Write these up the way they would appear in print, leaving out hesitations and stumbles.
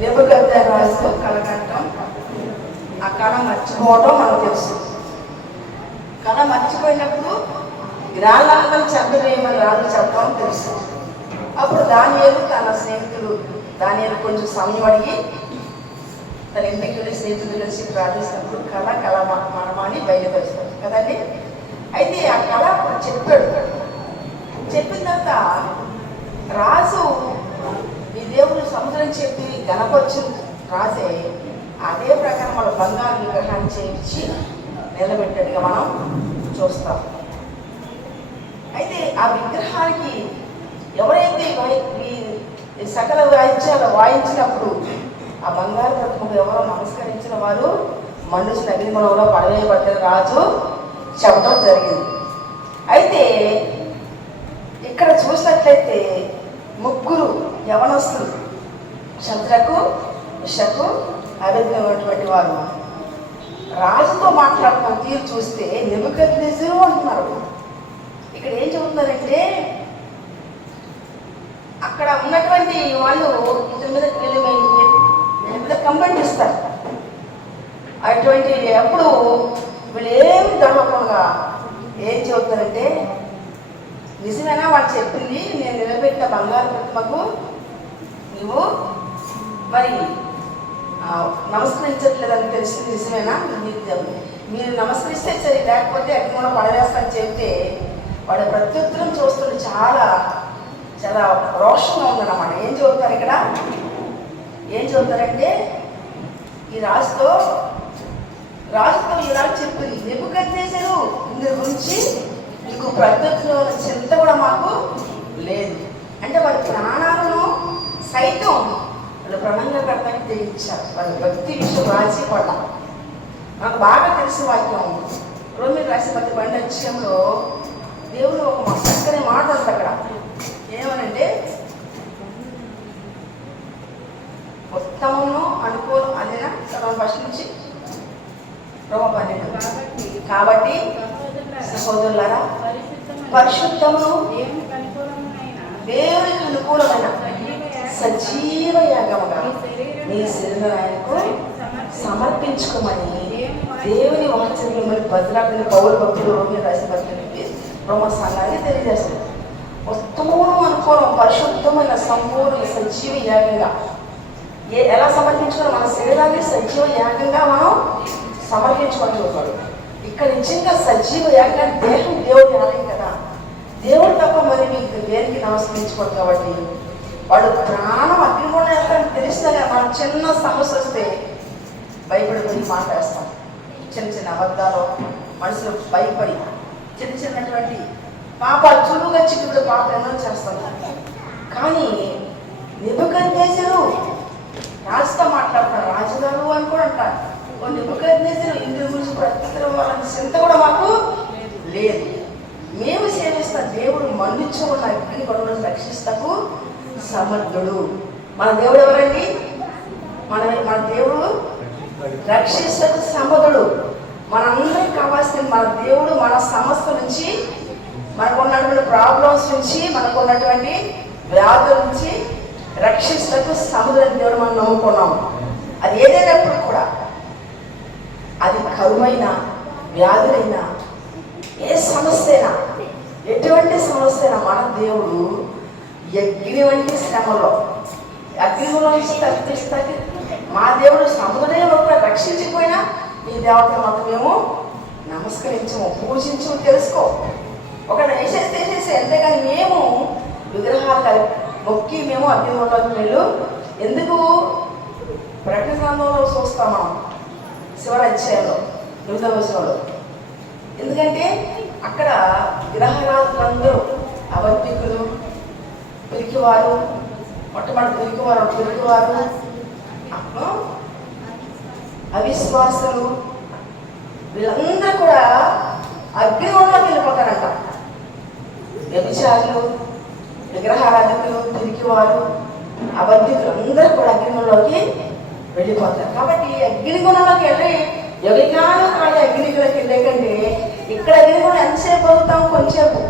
నెబుకద్నెజరు కలగంటం, ఆ కళ మర్చిపోవడం మనకు తెలుసు. కళ మర్చిపోయినప్పుడు రాళ్ళందరూ చెంపలేమని రాళ్ళు చెప్పడం తెలుసు. అప్పుడు దానియేలు తన స్నేహితులు దానియేలు కొంచెం సమయం అడిగి తన ఇంటికి వెళ్ళి స్నేహితులు కలిసి ప్రార్థిస్తున్నప్పుడు కళ మనమాని బయటకు వస్తాడు కదండి. అయితే ఆ కళ చెప్పాడు. చెప్పిన తర్వాత రాజు ఈ దేవుడు సముద్రం చెప్పి గణపరచు రాజే అదే ప్రకారం మన బంగారు విగ్రహాన్ని చేయించి నిలబెట్టాడుగా మనం చూస్తాం. అయితే ఆ విగ్రహానికి ఎవరైతే ఈ సకల వాయిద్యాలు వాయించినప్పుడు ఆ బంగారు ప్రతిమకు ఎవరో నమస్కరించిన వారు మనుషుల అగ్నిగుణంలో పడవేయబడ్డారు రాజు చెప్పడం జరిగింది. అయితే ఇక్కడ చూసినట్లయితే ముగ్గురు యవనస్తులు శద్రకు, మిషకు, అబేద్నెగోటువంటి వారు రాజుతో మాట్లాడుతున్న తీరు చూస్తే నెబుకద్నెజరు అంటున్నారు. ఇక్కడ ఏం చెబుతున్నారంటే అక్కడ ఉన్నటువంటి వాళ్ళు ఇతని మీద కంప్లైంట్ ఇస్తారు. అటువంటి అప్పుడు వీళ్ళు ఏమి దొరకకుండా ఏం చెబుతారంటే నిజమేనా వాళ్ళు చెప్పింది, నేను నిలబెట్టిన బంగారు ప్రతిమకు నువ్వు మరి నమస్కరించట్లేదని తెలిసింది నిజమేనా, మీరు నమస్కరిస్తే సరే లేకపోతే అగ్నిలో పడవేస్తాను చెప్తే వాడు ప్రత్యుత్తరం చూస్తుంటే చాలా చాలా రోషంగా ఉందన్నమాట. ఏం చదువుతారు ఇక్కడ, ఏం చదువుతారంటే ఈ రాజుతో ఇలా చెప్పింది, నెబుకద్నెజరు ఇందు గురించి నీకు ప్రత్యుత్తరం చింత కూడా మాకు లేదు. అంటే వారి ప్రాణాలను సైతం వాళ్ళు ప్రణంగా కడతానికి తెగించారు. వాళ్ళ భక్తి విషయం రాసి పడ్డ నాకు బాగా తెలిసిన వాక్యం రోమిలకు రాసిన 12వ అధ్యాయంలో దేవుడు ఒక చక్కని మాట ఉంది అక్కడ. ఏమనంటే ఉత్తమము అనుకూలం అదేనా ఫస్ట్ నుంచి రోమ 12. కాబట్టి సహోదరులారా పరిశుద్ధమును దేవునికి అనుకూలమైన సజీవ యాగముగా మీ శరీరానికి సమర్పించుకోమని దేవుని వాక్యంలో మరి భద్రాకుని పౌరు భక్తులు రోమిలకు రాసిన పత్రికకి రోమ సంఘాన్ని తెలియజేస్తుంది. ఉత్తమము అనుకోవడం పరిశుద్ధమైన సంపూర్ణ సజీవ యాగంగా ఎలా సమర్పించుకోవాలి, మన శరీరాన్ని సజీవ యాగంగా మనం సమర్పించుకుంటున్నాడు. ఇక్కడ నిజంగా సజీవ యాగంగా దేహం దేవుడి ఆలయం కదా, దేవుడు తప్ప మరి మీకు దేనికి నమస్కరించుకోడు. కాబట్టి వాడు ప్రాణం అగ్నిగుండం వేస్తాడని తెలిసినా కదా మనం చిన్న సమస్య వస్తే భయపడిపోయి మాట్లాడేస్తాం. చిన్న చిన్న అబద్ధాలు మనుషులు భయపడి చిన్నటువంటి పాపాలు చురువుగా చిక్కుడు పాపలు ఎన్నో చేస్తాం. కానీ నెబుకద్నెజరు రాజుతో మాట్లాడతారు, రాజుగారు అని కూడా అంటారు. నెబుకద్నెజరు ఇందు గురించి ప్రత్యుత్తరం వాళ్ళని చింత కూడా మాకు లేదు. మేము సేవిస్తున్న దేవుడు మన్నించు ఉన్న అగ్నిగుండం రక్షిస్తకు సమర్థుడు. మన దేవుడు ఎవరండి? మన దేవుడు రక్షిస్తకు సమర్థుడు. మనందరికి కావాల్సిన మన దేవుడు మన సమస్య నుంచి, మనకు ఉన్నటువంటి ప్రాబ్లమ్స్ నుంచి, మనకు ఉన్నటువంటి వ్యాధుల నుంచి రక్షిస్తకు సముద్రం దేవుడు మనం నమ్ముకున్నాం. అది ఏదైనప్పుడు కూడా, అది కరువైనా వ్యాధులైనా ఏ సమస్య అయినా ఎటువంటి సమస్య అయినా మన దేవుడు అగ్ని వంటి శ్రమలో అగ్నిలో నుంచి తప్పిస్తాకి మా దేవుడు సముద్రమే ఒక రక్షించిపోయినా ఈ దేవత మాత్రం మేము నమస్కరించము, పూజించము. తెలుసుకో, ఒక వేసేసి అంతేగాని మేము విగ్రహాలు మొక్కి మేము అగ్నిలోకి వెళ్ళు. ఎందుకు ప్రకటన గ్రంథంలో చూస్తాం మనం శివరాజ్యంలో 8వ వచనంలో. ఎందుకంటే అక్కడ విగ్రహరాజులందరూ అబద్ధికులు, పిరికివారు, మొట్టమొదటి పిరికివారు, అవిశ్వాసులు, వీళ్ళందరూ కూడా అగ్నిలోకి వెళ్ళిపోతారంట. వ్యభిచారులు, విగ్రహారాధకులు, పిరికివారు, అబద్ధికులు అందరూ కూడా అగ్నిలోకి వెళ్ళిపోతారు. కాబట్టి అగ్నిగుణంలోకి వెళ్ళి యుగకాలు కాదు అగ్నిగులకి వెళ్ళే కంటే ఇక్కడ అగ్నిగుణం ఎంతసేపు అవుతాం, కొంచెంసేపు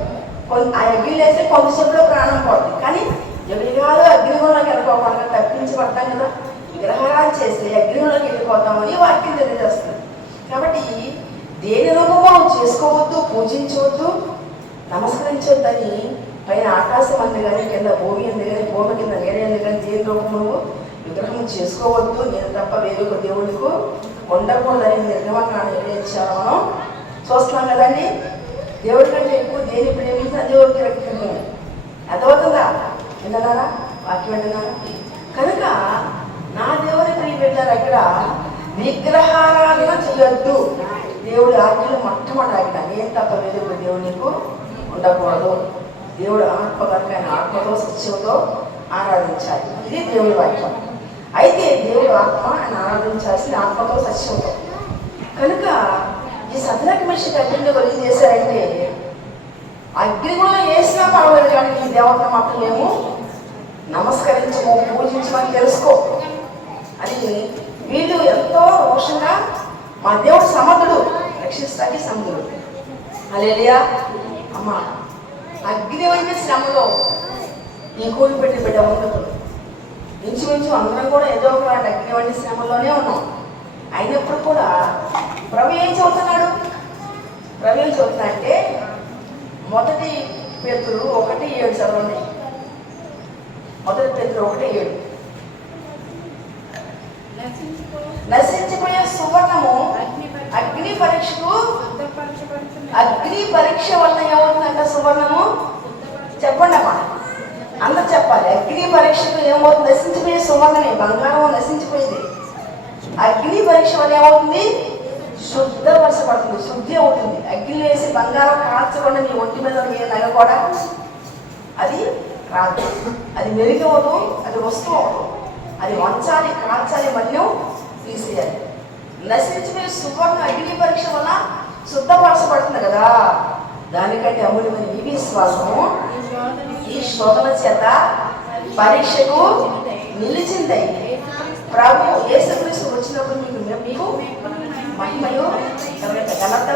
ఆ అగ్ని వేస్తే కొంతసేపులో ప్రాణం పోతుంది. కానీ యుగకాలు అగ్నిగుణంలోకి వెళ్ళిపోకుండా తప్పించబడతాం కదా. విగ్రహారాధన చేస్తే అగ్నిలోకి వెళ్ళిపోతామని వాక్యం తెలియజేస్తుంది. కాబట్టి దేని రూపము చేసుకోవద్దు, పూజించవద్దు, నమస్కరించవద్దని పైన ఆకాశం అంది కానీ కింద భూమి అంది కానీ భూమి కింద నేనే అంది కానీ దేని రూపము విగ్రహం చేసుకోవద్దు, నేను తప్ప వేరొక దేవుడికి ఉండకూడదని నిర్గమంగా నిర్ణయించాలి. మనం చూస్తున్నాం కదండి. దేవుడి కంటే ఎక్కువ దేని ప్రేమించిన దేవుడికి రక్షణ అర్థమవుతుందా? వింటున్నారా? వాక్యం వింటున్నారా? కనుక నా దేవుని ప్రియ పెట్టారు అక్కడ విగ్రహారాధన చేయొద్దు. దేవుడి ఆజ్ఞలు మొట్టమొదటి ఆజ్ఞ, నేను తప్ప వేరొక దేవునికి ఉండకూడదు. దేవుడు ఆత్మ కనుక ఆయన ఆత్మతో సత్యంతో ఆరాధించాలి. ఇది దేవుడి వాక్యం. అయితే దేవుడు ఆత్మ ఆయన ఆరాధించాల్సిన ఆత్మతో సత్యంతో. కనుక ఈ సద్రక మనిషికి అగ్నిలో ఏం చేశారంటే అగ్నిగుణం వేసినా పర్వాలేదు కానీ ఈ దేవతను మాత్రం మేము నమస్కరించము, పూజించమని తెలుసుకో అని వీళ్ళు ఎంతో రోషంగా మా దేవుడు సమర్థుడు, రక్షిస్తాకి సమర్థుడు. హల్లెలూయా. అమ్మ అగ్ని వంటి శ్రమలో ఈ కూలి పెట్టి బిడ్డ ఉండదు. ఇంచుమించు అందరం కూడా ఏదో ఒక అగ్ని వంటి శ్రమలోనే ఉన్నాం. అయినప్పుడు కూడా ప్రభు ఏం చెబుతున్నాడు? ప్రభు ఏం చెబుతున్నాడంటే మొదటి పేతురు 1:7 చదవండి. మొదటి పేతురు 1:7. నశించిపోయే సువర్ణము అగ్ని పరీక్షకు, అగ్ని పరీక్ష వల్ల ఏమవుతుందంట సువర్ణము? చెప్పండి అమ్మా, అందరు చెప్పాలి. అగ్ని పరీక్షకు ఏమవుతుంది? నశించిపోయే సువర్ణమే, బంగారం నశించిపోయింది. అగ్ని పరీక్ష వల్ల ఏమవుతుంది? శుద్ధపరచబడుతుంది, శుద్ధి అవుతుంది. అగ్ని వేసి బంగారం కాల్చకుండా నీ ఒంటి మీద నగ కూడా అది రాదు, అది మెరుగవదు, అది వస్తువు అవదు. అది వంచాలి, కాల్చాలి, మళ్ళీ తీసేయాలి. నశించిపోయే సువర్ణ అగ్ని పరీక్ష వల్ల శుద్ధపరచబడుతుంది కదా. దానికంటే అమూల్యమైన ఈ విశ్వాసము ఈ శోధన చేత పరీక్షకు నిలిచింది. ప్రభు యేసుక్రీస్తు వచ్చినప్పుడు మీకు మహిమయు ఘనత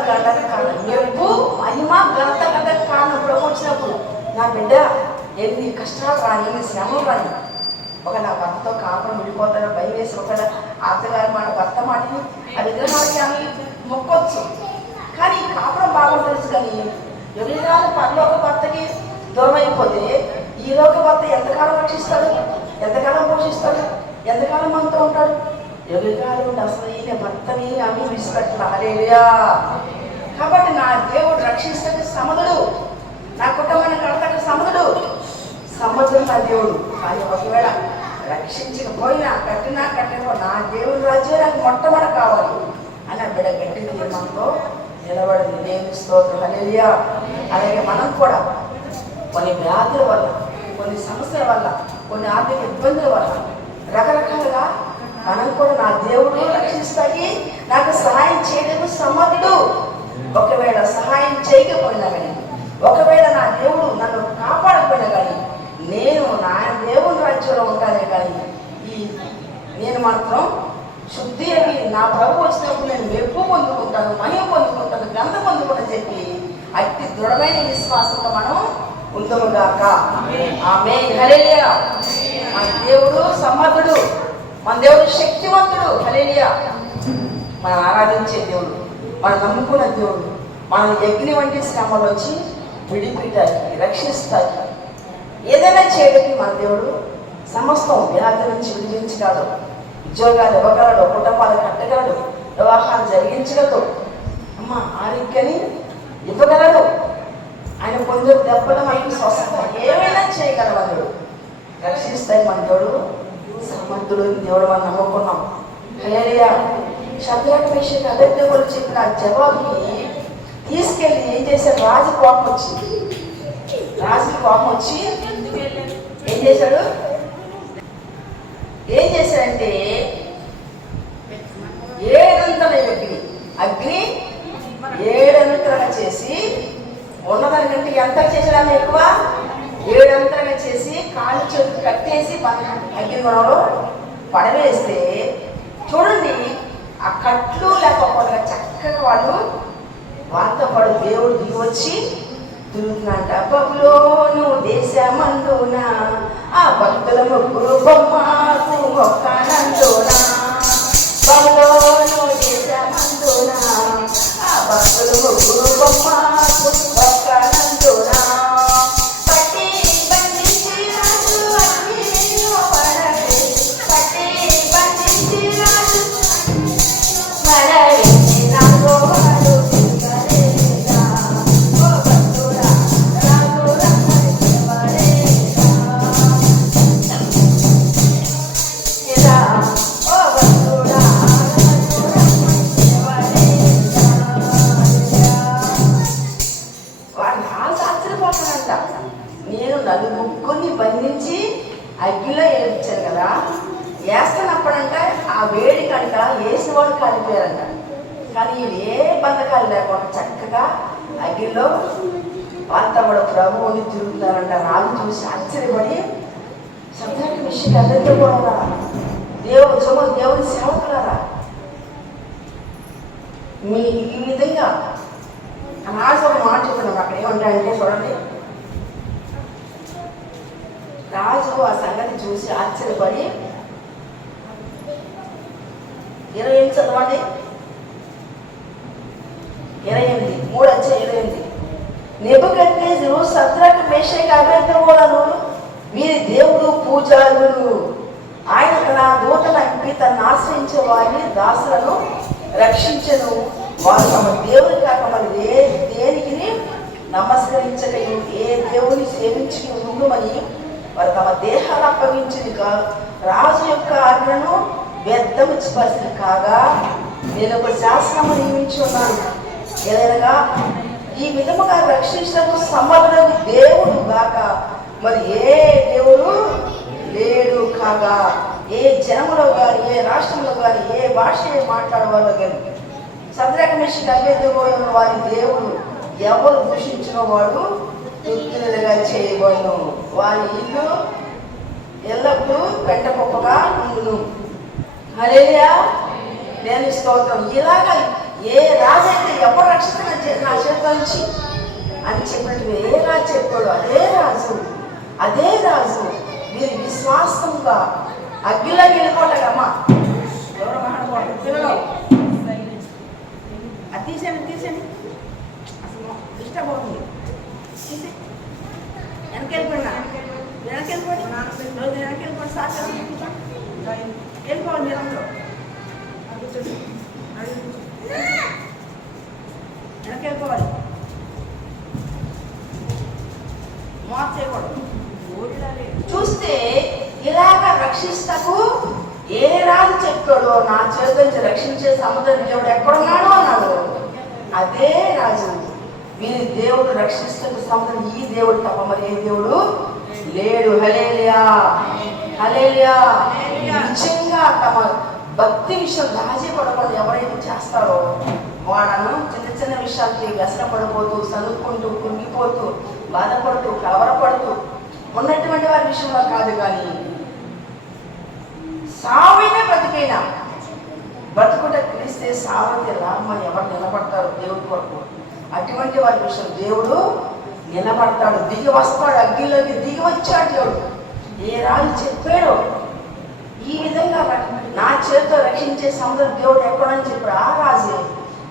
గంటకు కారణం, మెప్పు మహిమ ఘనత గంటకు కారణం. ప్రభు వచ్చినప్పుడు నా బిడ్డ ఎన్ని కష్టాలు రాని, ఎన్ని శ్రమలు రాని, ఒక నా భర్తతో కాపురం విడిపోతారో భయం వేసి ఒక అత్తగారి మాట భర్త మాటని ఆ విగ్రహానికి ఆమె మొక్కొచ్చు. కానీ కాపురం బాగుంటుంది. కానీ ఎవరినాలు పరలోక భర్తకి దూరం అయిపోతే ఈ లోక భర్త ఎంతకాలం రక్షిస్తాడు, ఎంతకాలం పోషిస్తాడు, ఎంతకాలం మనతో ఉంటాడు? ఎవరికాలం ఉండి అసలు ఈయన భర్తని ఆమె విడిచిపెట్టాలేయా. కాబట్టి నా దేవుడు రక్షిస్తాడు సమర్థుడు, నా కుటుంబాన్ని కడతాడు సమర్థుడు, సమర్థుడు నా దేవుడు. కానీ ఒకవేళ రక్షించకపోయినా కట్టినా నా దేవుని రాజ్యం నాకు మొట్టమొదటి కావాలి అని బిడ్డ గట్టి తీర్మానంతో నిలబడింది. దేవుని స్తోత్రం, హల్లెలూయా. అలాగే మనం కూడా కొన్ని వ్యాధుల వల్ల, కొన్ని సమస్యల వల్ల, కొన్ని ఆర్థిక ఇబ్బందుల వల్ల రకరకాలుగా మనం కూడా నా దేవుడు రక్షిస్తాకి నాకు సహాయం చేయడానికి సమర్థుడు. ఒకవేళ సహాయం చేయకపోయినా కానీ, ఒకవేళ నా దేవుడు నన్ను కాపాడకపోయినా కానీ నేను నా దేవుని రాజ్యంలో ఉంటానే కానీ నేను మాత్రం శుద్ధి అని నా ప్రభు వచ్చినప్పుడు నేను మెప్పు పొందుకుంటాను, మహిమ పొందుకుంటాను, గంధ పొందుకుంటాను చెప్పి అతి దృఢమైన విశ్వాసంతో మనం ఉందముగాక. ఆమేన్, హల్లెలూయా. మన దేవుడు సమర్థుడు, మన దేవుడు శక్తివంతుడు, హల్లెలూయా. మనం ఆరాధించే దేవుడు, మనం నమ్ముకున్న దేవుడు మనం అగ్ని వంటి శ్రమలు వచ్చి విడిపించడానికి, రక్షిస్తాకి, ఏదైనా చేయడానికి మన దేవుడు సమస్తం వ్యాధి నుంచి విడిపించగలడు, ఉద్యోగాలు ఇవ్వగలడు, కుటుంబాలు కట్టగలడు, వివాహాలు జరిగించగలడు, అమ్మ ఆరోగ్యాన్ని ఇవ్వగలడు. ఆయన పొందే దెబ్బలు మనకి స్వస్థత ఏమైనా చేయగలవాడు, రక్షిస్తాయి మన దేవుడు సమర్థుడు. దేవుడు మనం నమ్ముకున్నాం. హల్లెలూయా. శద్రక మేషక్ అబేద్నెగోలు చెప్పిన జవాబుని తీసుకెళ్ళి ఏం చేశారు? రాజు కోపం వచ్చింది. రాజుకి కోపం వచ్చి ఏం చేశాడు? ఏం చేశాడంటే 7 అగ్ని 7 చేసి ఉన్నదానికంటే ఎంత చేసాడని ఎక్కువ 7 చేసి కాళ్ళు చేతులు కట్టేసి అగ్నిగుణంలో పడవేస్తే చూడండి, ఆ కట్లు లేకపోతే చక్కగా వాళ్ళతో పాటు దేవుడు దిగి వచ్చి తిరుగుతున్నట. బబులోను దేశమందున ఆ భక్తుల ముగ్గురు బొమ్మకు మొక్కనందున, బబులోను దేశమందున ఆ భక్తుల ముగ్గురు బొమ్మకు మొక్కనందున, పట్టి బంధించి రాజు అగ్నిలో పడవేసి, పట్టి బంధించి రాజు పడవేసి రాజోవాడు తిరగలేదా. ఓ భక్తుడా రాజు రమ్మనివాడేదా. ఇలా ఓ భక్తుడా రాజు రమ్మనివాడేదా. వాడు ఆశ్చర్యపోతాడంట. నేను నలుగురిని బంధించి అగ్గిలో వేయించాను కదా, వేస్తున్నప్పుడంట ఆ వేడి కంట వేసిన వాడు కాలిపోయారంట. కానీ వీడు ఏ బంధకాలు లేకుండా చక్కగా అగ్గిలో అంతా కూడా ప్రభువుని తిరుగుతున్నారంట. రాజు చూసి ఆశ్చర్యపడి, సత్యానికి విషయం అందరితో కూడా దేవుని సేవకులారా, మీ ఈ విధంగా రాజు ఒక మాట చెప్తున్నాం. అక్కడ ఏమంటాడంటే చూడండి, రాజు ఆ సంగతి చూసి ఆశ్చర్యపడి 28 చదవండి, 28 3:28. నెబుకద్నెజరు శద్రకు మేషకు అబేద్నెగోలను వీరి దేవుడు పూజారులు, ఆయన తన దూతను పంపి తనను ఆశ్రయించే వారిని దాసులను రక్షించను. వారు తమ దేవుని కాక మరి దేనికి నమస్కరించక ఏ దేవుని సేవించి ఉండుమని వారు తమ దేహాలు అప్పగించింది రాజు యొక్క ఆజ్ఞను వ్యర్థము పరిస్థితి కాగా నేను ఒక శాసనము నియమించి ఉన్నాను. ఏదైనా ఈ విధముగా రక్షించడానికి సమర్థుడు దేవుడు గాక మరి ఏ దేవుడు లేడు కాగా, ఏ జనములో కానీ ఏ రాష్ట్రంలో కానీ ఏ భాష మాట్లాడేవాళ్ళు కానీ శద్రకు మేషకు అబేద్నెగోలను వారి దేవుడు ఎవరు దూషించిన వాడు తృప్తిగా చేయబడును. వారి ఇల్లు ఎల్లప్పుడూ పెంట కుప్పగా ఉండును. హల్లెలూయా, నేను స్తోత్రం. ఇలాగా ఏ రాజు అయితే ఎవరు రక్షిత నా చేతిలో నుంచి అని చెప్పినట్టు ఏ రాజు చెప్పాడు అదే రాజు మీరు విశ్వాసంగా అగ్గిలో వెళ్ళిపోతాగమ్మా. ఎవరు మాట్లాడుకోండి పిల్లలు, అది తీసేయండి అసలు డిస్టర్బ్ అవుతుంది. తీసి వెనకెళ్ళిపోయినా వెనకెళ్ళిపోండి సార్ వెళ్ళిపోవాలి. మీరు అందరూ వెనకెళ్ళిపోవాలి, మోత చేయకూడదు. చూస్తే ఇలాగా రక్షిస్తకు ఏ రాజు చెప్పాడో నా చేతి నుంచి రక్షించే సముద్ర దేవుడు ఎక్కడున్నాడో అన్నాడు. అదే రాజు వీరి దేవుడు రక్షిస్తకు సముద్రం ఈ దేవుడు తప్ప మరి ఏ దేవుడు లేడు. హల్లెలూయా, హల్లెలూయా. నిజంగా తమ భక్తి విషయం రాజీ పడకుండా ఎవరైతే చేస్తారో వాళ్ళను చిన్న విషయాలకి వ్యసనపడిపోతూ సనుక్కుంటూ కుంగిపోతూ బాధపడుతూ కలవరపడుతూ ఉన్నటువంటి వారి విషయంలో కాదు, కానీ సావైనా బ్రతికైనా బ్రతుకుట పిలిస్తే సావతి రామ్మ ఎవరు నిలబడతారు దేవుడి కొరకు, అటువంటి వారి విషయం దేవుడు నిలబడతాడు. దిగి వస్తాడు, అగ్గిలోకి దిగి వచ్చాడు దేవుడు. ఏ రాజు చెప్పాడో ఈ విధంగా నా చేతితో రక్షించే సముద్రం దేవుడు ఎక్కడని చెప్పాడు ఆ రాజే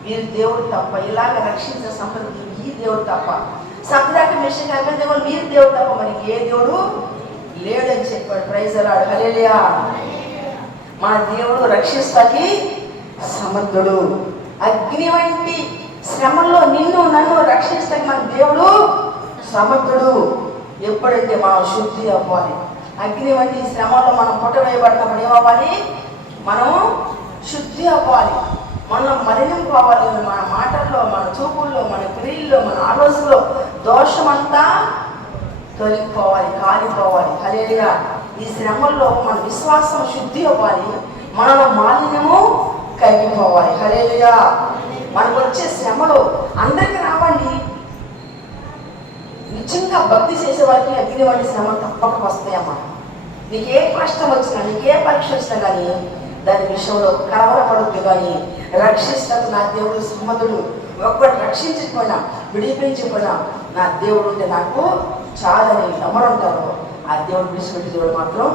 వీరి దేవుడు తప్ప, ఇలాగ రక్షించే సముద్రం ఈ దేవుడు తప్ప, శద్రకు మేషకు అబేద్నెగోలు మీరు దేవుడు తప్ప మరి ఏ దేవుడు లేడని చెప్పాడు. ప్రైజ్ ది లార్డ్, హల్లెలూయా. మన దేవుడు రక్షిస్తాకి సమర్థుడు. అగ్ని వంటి శ్రమల్లో నిన్ను నన్ను రక్షిస్తాకి మన దేవుడు సమర్థుడు. ఎప్పుడంటే మనం శుద్ధి అవ్వాలి. అగ్ని వంటి శ్రమల్లో మనం పుట్టవేయబడినప్పుడు ఏమవ్వాలి? మనము శుద్ధి అవ్వాలి, మనం మలినం అవ్వాలి. మన మాటల్లో, మన చూపుల్లో, మన క్రియల్లో, మన ఆలోచనలో దోషమంతా తొలగిపోవాలి, కాలిపోవాలి. హల్లెలూయా. ఈ శ్రమల్లో మన విశ్వాసం శుద్ధి అవ్వాలి, మనలో మాలిన్యము కరిగిపోవాలి. హల్లెలూయా. మనకు వచ్చే శ్రమలు అందరికీ రావండి. నిజంగా భక్తి చేసే వారికి అగ్ని వంటి శ్రమ తప్పక వస్తాయమ్మా. నీకే కష్టం వచ్చినా, నీకే పరీక్ష వచ్చినా కానీ దాని విషయంలో కలవరపడద్దు. కానీ రక్షిస్తాడు నా దేవుడు సమర్థుడు. ఒక్కటి రక్షించకపోయినా, విడిపించకపోయినా నా దేవుడు ఉంటే నాకు చాలని ఎవరుంటారో ఆ దేవుడు విడిచిపెట్టి దేవుడు మాత్రం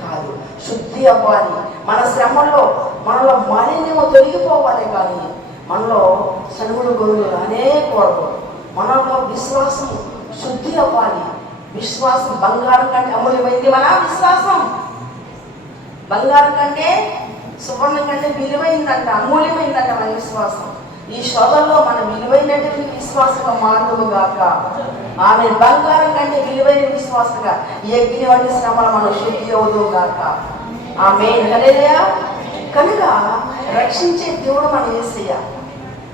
కాదు. శుద్ధి అవ్వాలి. మన శ్రమలో మనలో మాలిన్యము తొలగిపోవాలి. కానీ మనలో సనుగుడు గొడుగులు రానేకూడదు. మనలో విశ్వాసం శుద్ధి అవ్వాలి. విశ్వాసం బంగారం కంటే అమూల్యమైంది. మన విశ్వాసం బంగారం కంటే సువర్ణం కంటే విలువైందంట, అమూల్యమైందంట మన విశ్వాసం. ఈ శోధనలో మన విలువైనటువంటి విశ్వాసంగా మారుదుము గాక. ఆమె బంగారం కంటే విలువైన విశ్వాసంగా ఈ అగ్ని వంటి శ్రమలు మనం శుద్ధి అవుదుము గాక. ఆమె హల్లెలూయా. కనుక రక్షించే దేవుడు మన యేసయ్య.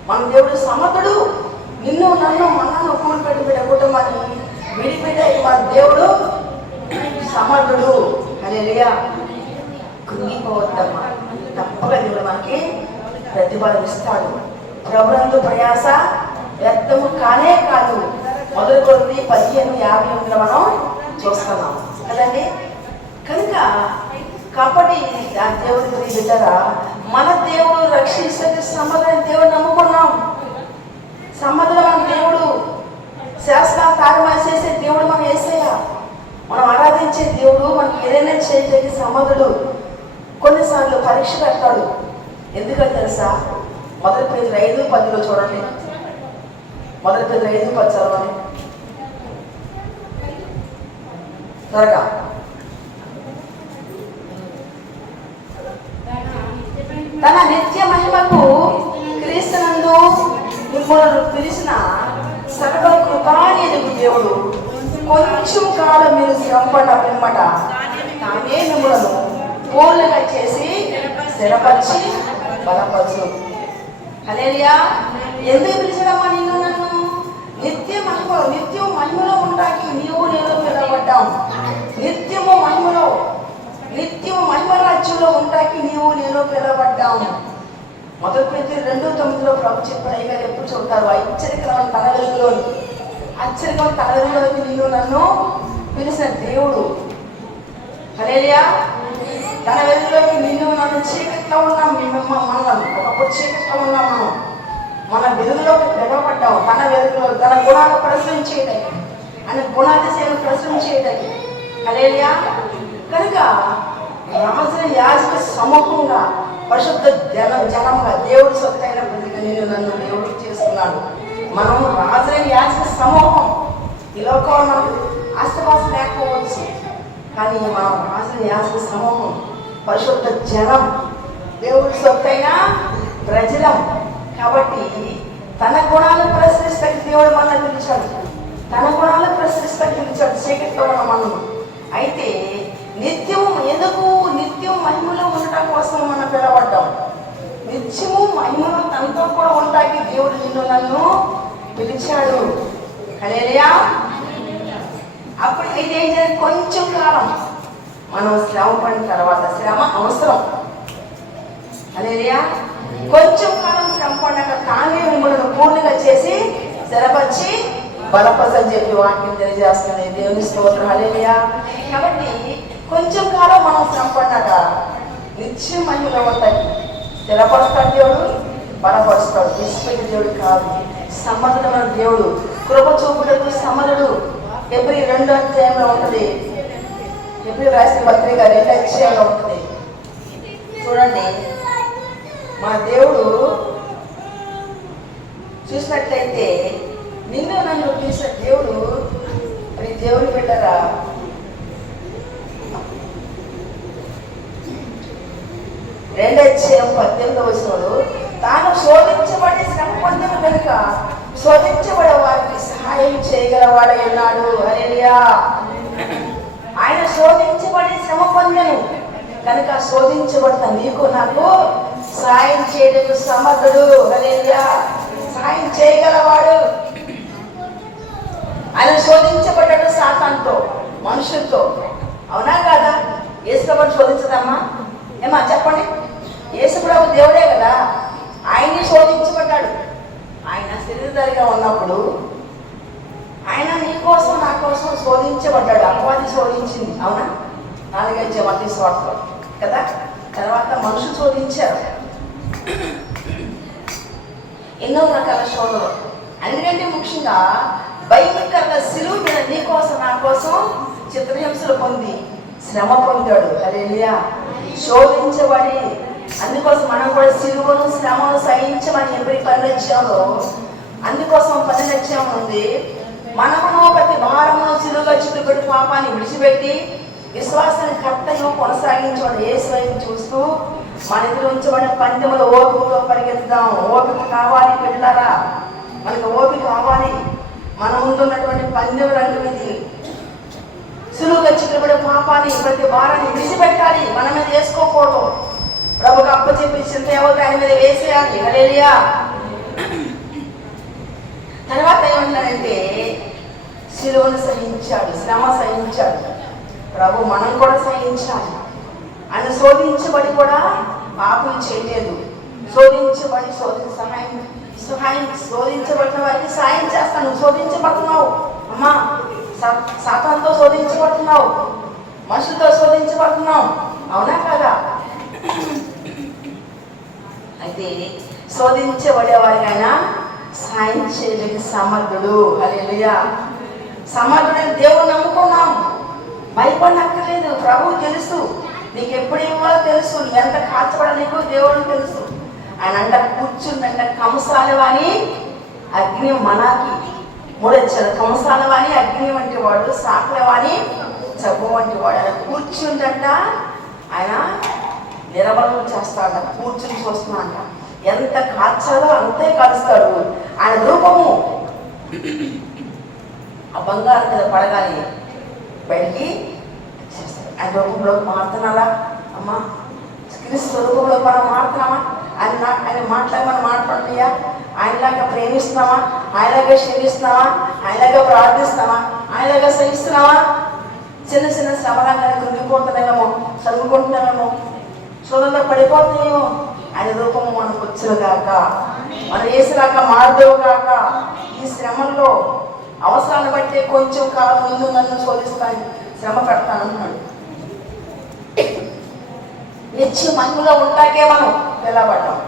మన దేవుడు సమర్థుడు. నిన్ను నన్ను మనను కూలిపెట్టి బిడ్డ కుటుంబాన్ని విడిపెట్టే మన దేవుడు సమర్థుడు. హల్లెలూయా. కృంగిపోవద్దమ్మా. తప్పక దేవుడు మనకి ప్రతిఫలం ఇస్తాడు. ప్రభునందు ప్రయాస వ్యర్థము కానే కాదు. మొదటి కొరింథీ 15:58 మనం చూస్తున్నాం కదండి. కనుక కాబట్టి ఆ దేవుడికి బిడ్డరా, మన దేవుడు రక్షిస్తే సమర్థుడైన దేవుడు నమ్ముకున్నాం. సమర్థుడైన దేవుడు, శాస్త్రం తారుమారు చేసే దేవుడు మనం యేసయ్య. మనం ఆరాధించే దేవుడు మనకి ఏదైనా చేయడానికి సమర్థుడు. కొన్నిసార్లు పరీక్ష పెడతాడు. ఎందుకంటే తెలుసా? మొదటి పేజీ 5:10 చూడండి. మొదటి పేజీ 5:10 చదవండి త్వరగా. తన నిత్య మహిమకు క్రీస్తునందు మిమ్మల్ని పిలిచిన సర్వ కృపానిధి దేవుడు కొంచెం కాలం మీరు శ్రమపడ్డ పిమ్మట తానే మిమ్మలను పూర్ణంగా చేసి స్థిరపరిచి బలపరచు. హల్లెలూయా. ఎందుకు పిలిచడమ్మా నిన్ను నన్ను? నిత్యం మహిమలో ఉండడానికి నీవు నేను పిలవబడ్డాం. నిత్యము మహిమ రాజ్యంలో ఉండడానికి నీవు నేను పిలవబడ్డాం. మొదటి పేజీ 2:9 ప్రభు చెప్పాడు. అయ్యగారు ఎప్పుడు చెబుతారు? ఆశ్చర్యకరమైన తన వెలుగులోని నిన్ను నన్ను పిలిచిన దేవుడు. హల్లెలూయా. తన వెలుగులోకి నిన్ను నన్ను చీకట్లో ఉన్నాం. మనం ఒకప్పుడు చీకట్లో ఉన్నాం. మన వెలుగులోకి పిలవబడ్డాం. తన వెలుగులో తన గుణాలు ప్రశ్నించేయడానికి, ఆయన గుణాతిశయాలు ప్రశ్నించేయడానికి. హల్లెలూయా. కనుక రాజుల యాజక సమూహంగా పరిశుద్ధ జనంగా దేవుడు సొత్తైన ప్రతిగా నేను నన్ను దేవుడు చేసుకున్నాడు. మనం రాజుల యాజక సమూహం. ఈ లోకంలో మనకు ఆస్తిపాస్తులు లేకపోవచ్చు, కానీ మనం రాజుల యాజక సమూహం, పరిశుద్ధ జనం, దేవుడి సొత్తైన ప్రజలం. కాబట్టి తన గుణాలు ప్రశ్నిస్తాకి దేవుడు మనల్ని పిలిచాడు. తన గుణాలు ప్రశ్నిస్తాకి పిలిచాడు చీకట్లో ఉన్న మనం. అయితే నిత్యం మహిమలో ఉండటం కోసం మనం పిలవడ్డాం. నిత్యము మహిమలో తనతో కూడా ఉండటానికి దేవుడు నిన్ను నన్ను పిలిచాడు. హల్లెలూయా. అప్పుడు అయితే ఏం చేయాలి? కొంచెం కాలం మనం శ్రమ పడిన తర్వాత, శ్రమ అవసరం. హల్లెలూయా. కొంచెం కాలం శ్రమ పడినాక తానే మిమ్మల్ని పూర్తిగా చేసి స్థిరపరిచి బలపరచని చెప్పి వాక్యం తెలియజేస్తుంది. దేవుని స్తోత్రం. హల్లెలూయా. కాబట్టి కొంచెం కాలం మనం శ్రమ పడినాక నిత్యం మహిమలో ఉంటాయి. స్థిరపరుస్తాడు దేవుడు, బలపరుస్తాడు. విశ్వపెట్టి దేవుడు కాదు, సమర్థమైన దేవుడు. కృప చూపుటకు సమర్థుడు. ఎబ్రీ 2 ఉంటుంది. ఎబ్రీ రాసిన పత్రిక 2 ఉంటుంది. చూడండి, మా దేవుడు చూసినట్లయితే నిన్ను నన్ను పిలిచిన దేవుడు. మరి దేవుడు పెట్టారా? 2:18 తాను శోధించబడి శ్రమ పొందిన కనుక శోధించబడే వారికి సహాయం చేయగలవాడై ఉన్నాడు. హల్లెలూయా. ఆయన శోధించబడి శ్రమ పొందను కనుక శోధించబడతా నీకు నాకు సహాయం చేయడానికి సమర్థుడు. హల్లెలూయా. సహాయం చేయగలవాడు. ఆయన శోధించబడ్డాడు సాతానుతో, మనుషులతో. అవునా కాదా? యేసుప్రభుని శోధించదమ్మా? ఏమా చెప్పండి. యేసుప్రభు దేవుడే కదా, ఆయన్ని శోధించబడ్డాడు. ఆయన శరీరధారిగా ఉన్నప్పుడు ఆయన నీ కోసం నా కోసం శోధించబడ్డాడు. అపవాది శోధించింది. అవునా? 4 మత్తయి సువార్తలో కదా. తర్వాత మనుషులు శోధించారు. ఎన్నో రకాల శోధనలు. అందుకంటే ముఖ్యంగా భయంకరంగా సిలువ మీద నీ కోసం నా కోసం చిత్రహింసలు పొంది శ్రమ పొందాడు. హల్లెలూయా. శోధించబడి, అందుకోసం మనం కూడా సిలువను శ్రమను సహించమని ఎవరి 12 అధ్యాయంలో అందుకోసం 12 అధ్యాయం ఉంది. మనమును ప్రతి భారమును సిలువగా చుట్టుపెట్టి పాపాన్ని విడిచిపెట్టి విశ్వాసాన్ని కర్తను కొనసాగించడం యేసు వైపు చూస్తూ మన ఎదురు ఉంచబడిన పందెముల ఓపికతో పరిగెత్తుదాం. ఓపిక కావాలి బిడ్డలారా, మనకు ఓపిక కావాలి. మన ముందున్నటువంటి పందెం రంగు ఇది. సులువుగా చిక్కుబడే పాపాన్ని ప్రతి వారాన్ని విడిచిపెట్టాలి. మన మీద వేసుకోకూడదు. ప్రభుకు అప్పచెప్పి చింత ఎవరు ఆయన మీద వేసేయాలి. హల్లెలూయా. తర్వాత ఏమంటారంటే సిలువను సహించాడు, శ్రమ సహించాడు. ప్రభు మనం కూడా సహించాలి. ఆయన శోధించబడి కూడా పాపం చేయలేదు. శోధించబడి శోధించబడిన వారికి సాయం చేస్తాను. శోధించబడుతున్నావు అమ్మా, సాతానుతో శోధించబడుతున్నావు, మనుషులతో శోధించబడుతున్నావు, అవునా కదా? అయితే శోధించబడేవారికైనా సాయం చేయలేని సమర్థుడు. హల్లెలూయా. సమర్థుడని దేవుడు నమ్ముకున్నాం, భయపడనక్కర్లేదు. ప్రభువు తెలుసు, నీకు ఎప్పుడు ఇవ్వాలో తెలుసు, నువ్వెంత కాల్చబడాలి నీకు దేవుడు తెలుసు. ఆయన అంట కూర్చుందంట కంసాలవాణి అగ్ని మనకి మూడొచ్చారు. కంసాలవాణి అగ్ని వంటి వాడు, సాకులవాణి చబ్బు వంటి వాడు. ఆయన కూర్చుందంట, ఆయన నిరబలం చేస్తాడంట, కూర్చుని చూస్తున్నాడంట. ఎంత కాల్చాలో అంతే కాలుస్తాడు. ఆయన రూపము ఆ బంగారం మీద పడగాలి బయటికి చేస్తాడు. ఆయన రూపంలోకి మారుతున్నారా అమ్మా? క్రీస్తు రూపంలో మనం మారుతున్నామా? ఆయన మాట్లాడి మనం మాట్లాడుతున్నాయా? ఆయనలాగా ప్రేమిస్తున్నావా? ఆయనలాగా క్షమిస్తున్నావా? ఆయనలాగా ప్రార్థిస్తున్నావా? ఆయనలాగా సహిస్తున్నావా? చిన్న చిన్న శ్రమలంగా కృంగిపోతున్నామేమో, చదువుకుంటున్నామేమో, శోధనలో పడిపోతున్నాయేమో. ఆయన రూపము మనకు వచ్చిన కాక, మనం వేసినాక మారుదేవు కాక, ఈ శ్రమల్లో అవసరాన్ని బట్టి కొంచెం కాలం ముందు నన్ను శోధిస్తాను, శ్రమ పెడతానన్నాడు. నిత్య మహిమలో ఉంటాకే మనం వెళ్ళబడ్డాం.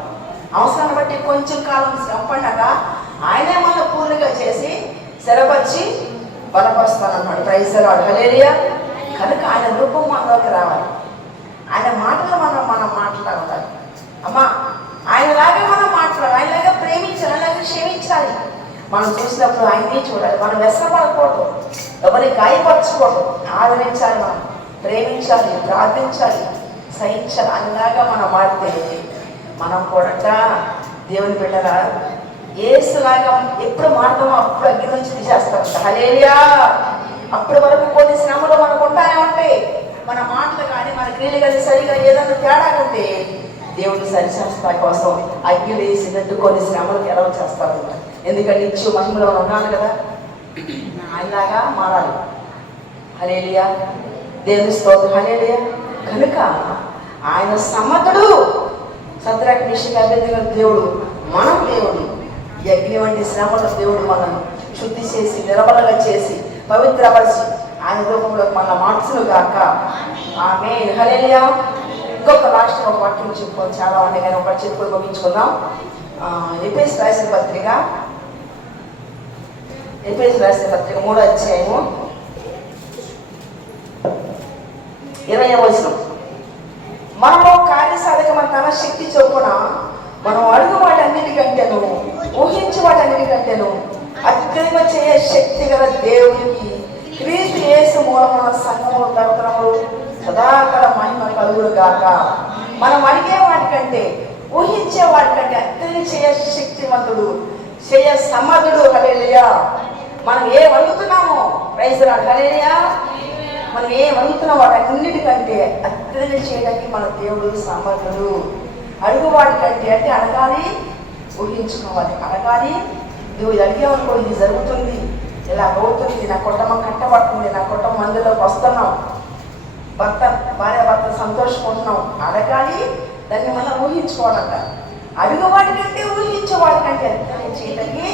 అవసరాన్ని బట్టి కొంచెం కాలం శ్రమ పడ్డాక ఆయనే మనం పూర్తిగా చేసి స్థిరపరిచి బలపరుస్తానన్నాడు. Praise the lord. హల్లెలూయా. కనుక ఆయన రూపం మనలోకి రావాలి. ఆయన మాటలు మనం మాట్లాడాలి అమ్మా. ఆయనలాగే మనం మాట్లాడాలి, ఆయనలాగా ప్రేమించాలి, ఆయనలాగా క్షమించాలి. మనం చూసినప్పుడు ఆయన్ని చూడాలి. మనం వ్యసనపడకూడదు, ఎవరిని గాయపరచకూడదు, ఆదరించాలి, మనం ప్రేమించాలి, ప్రార్థించాలి, సహించాలి. ఆయనలాగా మనం మారితే మనం కూడా దేవుని బిడ్డలా యేసులాగా ఎప్పుడు మారుతామో అప్పుడు అగ్ని నుంచి తీసేస్తామంట. హల్లెలూయా. అప్పటి వరకు కొన్ని శ్రమలు మనకు ఉంటానే ఉంటాయి. మన మాటలు కానీ మన క్రియలు కానీ సరిగా ఏదైనా తేడా ఉంటే దేవుడు సరిచేస్తా కోసం అగ్ని వేసినట్టు కొన్ని శ్రమలకు ఎలా చేస్తారు. ఎందుకంటే ఇచ్చు మహిమలో ఉన్నాను కదా, ఆయనలాగా మారాలి. హల్లెలూయా. దేవుని స్తోత్రం. హల్లెలూయా. కనుక ఆయన సమర్థుడు. సద్రాక్ మేషక్ అబేద్నెగో దేవుడు, మనం దేవుడు. ఈ అగ్ని వంటి శ్రమల దేవుడు మనం శుద్ధి చేసి నిరమలగా చేసి పవిత్రపరిచి ఆయన రూపంలో మన మార్చును గాక. ఆమేన్. హల్లెలూయా. ఇంకొక లాస్ట్ ఒక వాక్యం చెప్పుకోవాలి, చాలా ఉన్నాయి కానీ ఒకటి చెప్పుకొని ముగించుకుందాం. ఎఫెసీయులకు రాసిన పత్రిక 3వ అధ్యాయము 20వ వచనం. మనలో కార్యసాధకమైన తన శక్తి చొప్పున మనం అడుగు వాటన్నిటికంటేను ఊహించే వాటన్నిటికంటేను అత్యధిక చేయ శక్తి గల దేవునికి క్రీస్తు యేసు మూలమున సంఘము తరతరములు సదాకాల మహిమ కలుగును గాక. మనం అడిగే వాటికంటే ఊహించే వాటికంటే అత్యధిక చేయ శక్తిమంతుడు, చేయ సమర్థుడు. హల్లెలూయా. మనం ఏం అడుగుతున్నామో, ప్రైజ్ ది లార్డ్. హల్లెలూయా. మనం ఏం అడుగుతున్నాం వాటన్నిటికంటే అత్యధిక చేయడానికి మన దేవుడు సమర్థుడు. అడుగు వాటికంటే అంటే అడగాలి, ఊహించుకోవాలి, అడగాలి. నువ్వు అడిగేవనుకో ఇది జరుగుతుంది, ఇలా అవుతుంది, నా కుటుంబం కట్టబడుతుంది, నా కుటుంబం అందులోకి వస్తున్నాం, భార్య భర్త సంతోషపడుతున్నాం. అడగాలి, దాన్ని మనం ఊహించుకోవాలంట. అడుగు వాటికంటే ఊహించే వాటికంటే అత్యధిక చేయడానికి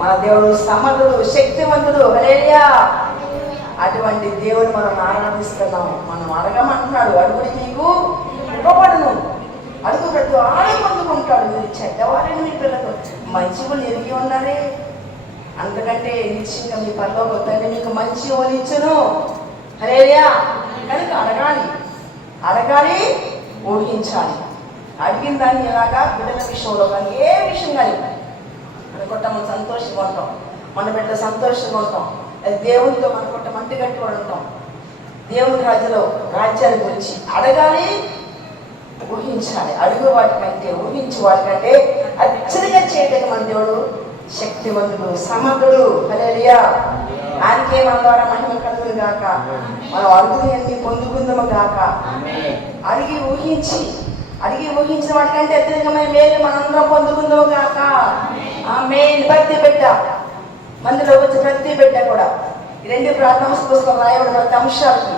మన దేవుడు సమర్థుడు, శక్తివంతుడు. హల్లెలూయా. అటువంటి దేవుని మనం ఆరాధిస్తున్నాము. మనం అడగమంటున్నాడు, అడుగుడి మీకు ఇవ్వబడును, అడుగు ప్రతి ఆడ పొందుకుంటాడు. మీరు చెడ్డవారిని మీ పిల్లలు మంచిగా ఎరిగి ఉన్నారే, అంతకంటే నిశ్చయంగా మీ పరలోక తండ్రి మీకు మంచి ఇచ్చును. హల్లెలూయా. కనుక అడగాలి, ఊహించాలి. అడిగిన దాన్ని ఎలాగా బిడ్డల విషయంలో కానీ ఏ విషయం కానీ అనుకుంటా మనం సంతోషంగా ఉంటాం, మన బిడ్డ సంతోషంగా ఉంటాం. అది దేవునితో మనకుంట మంటిగట్టుగా ఉంటాం. దేవుని రాజ్యాన్ని గురించి అడగాలి, ఊహించాలి. అడుగు వాటికంటే ఊహించు వాటికంటే అత్యధికంగా చేయటం మన దేవుడు శక్తివంతుడు, సమర్థుడు. హల్లెలూయా. ఆయనకే మన ద్వారా మహిమ కలుగును గాక. మనం అడుగుని పొందుకుందాము గాక. అడిగి ఊహించిన వాటికంటే అత్యధికమైన మేలు మనందరం పొందుకుందాము గాక. ఆమేన్. ప్రతి బిడ్డ మందిలో వచ్చి ప్రతి బిడ్డ కూడా ఈ 2 ప్రార్థన పుస్తకం రాయబడిన ప్రతి అంశాలకి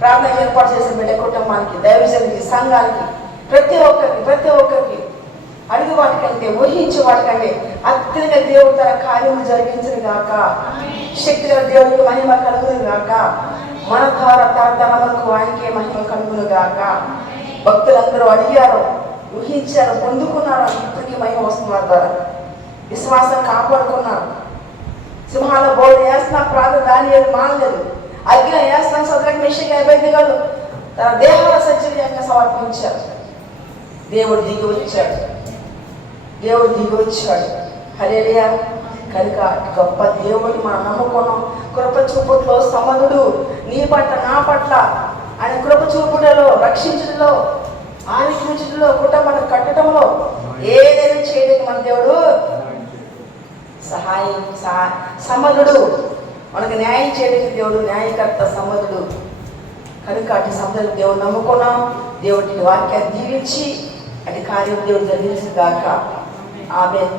ప్రార్థన ఏర్పాటు చేసిన బిడ్డ కుటుంబానికి, దైవజనునికి, సంఘానికి, ప్రతి ఒక్కరికి అడుగు వాటికంటే ఊహించే వాటికంటే అత్యధిక దేవుడు తన కార్యము జరిగించను గాక. శక్తి గల దేవుడికి మహిమ కలుగును గాక. మన ద్వారా తరతరములకు ఆయనకే మహిమ కలుగును గాక. భక్తులందరూ అడిగారు, ఊహించారు, పొందుకున్నారు. ఇప్పటికీ మహిమ వస్తుంది వారి ద్వారా. విశ్వాసం కాపాడుకున్నారు. సింహాల బోర్డు వేస్తున్న ప్రార్థన దానియేలు మానలేదు. అగ్ని వేస్తున్న సదరక్ మేషక్ అబేద్నెగోలు తన దేహాల సజీవంగా సమర్పించారు. దేవుడు దిగి వచ్చాడు. హల్లెలూయా. కనుక గొప్ప దేవుడిని మనం నమ్ముకున్నాం. కృప చూపుట్లో సమధుడు, నీ పట్ల నా పట్ల ఆయన కృప చూపుటలో, రక్షించడంలో, ఆలోచించడంలో, కుటుంబాన్ని కట్టడంలో ఏదైనా చేయడానికి మన దేవుడు సమధుడు. మనకు న్యాయం చేయడానికి దేవుడు న్యాయకర్త, సమధుడు. కనుక అటు సమధుడు దేవుడు నమ్ముకున్నాం. దేవుడికి వాక్యాన్ని దీవించి అటు కార్యం దేవుడు జరిగించు గాక. ఆమేన్.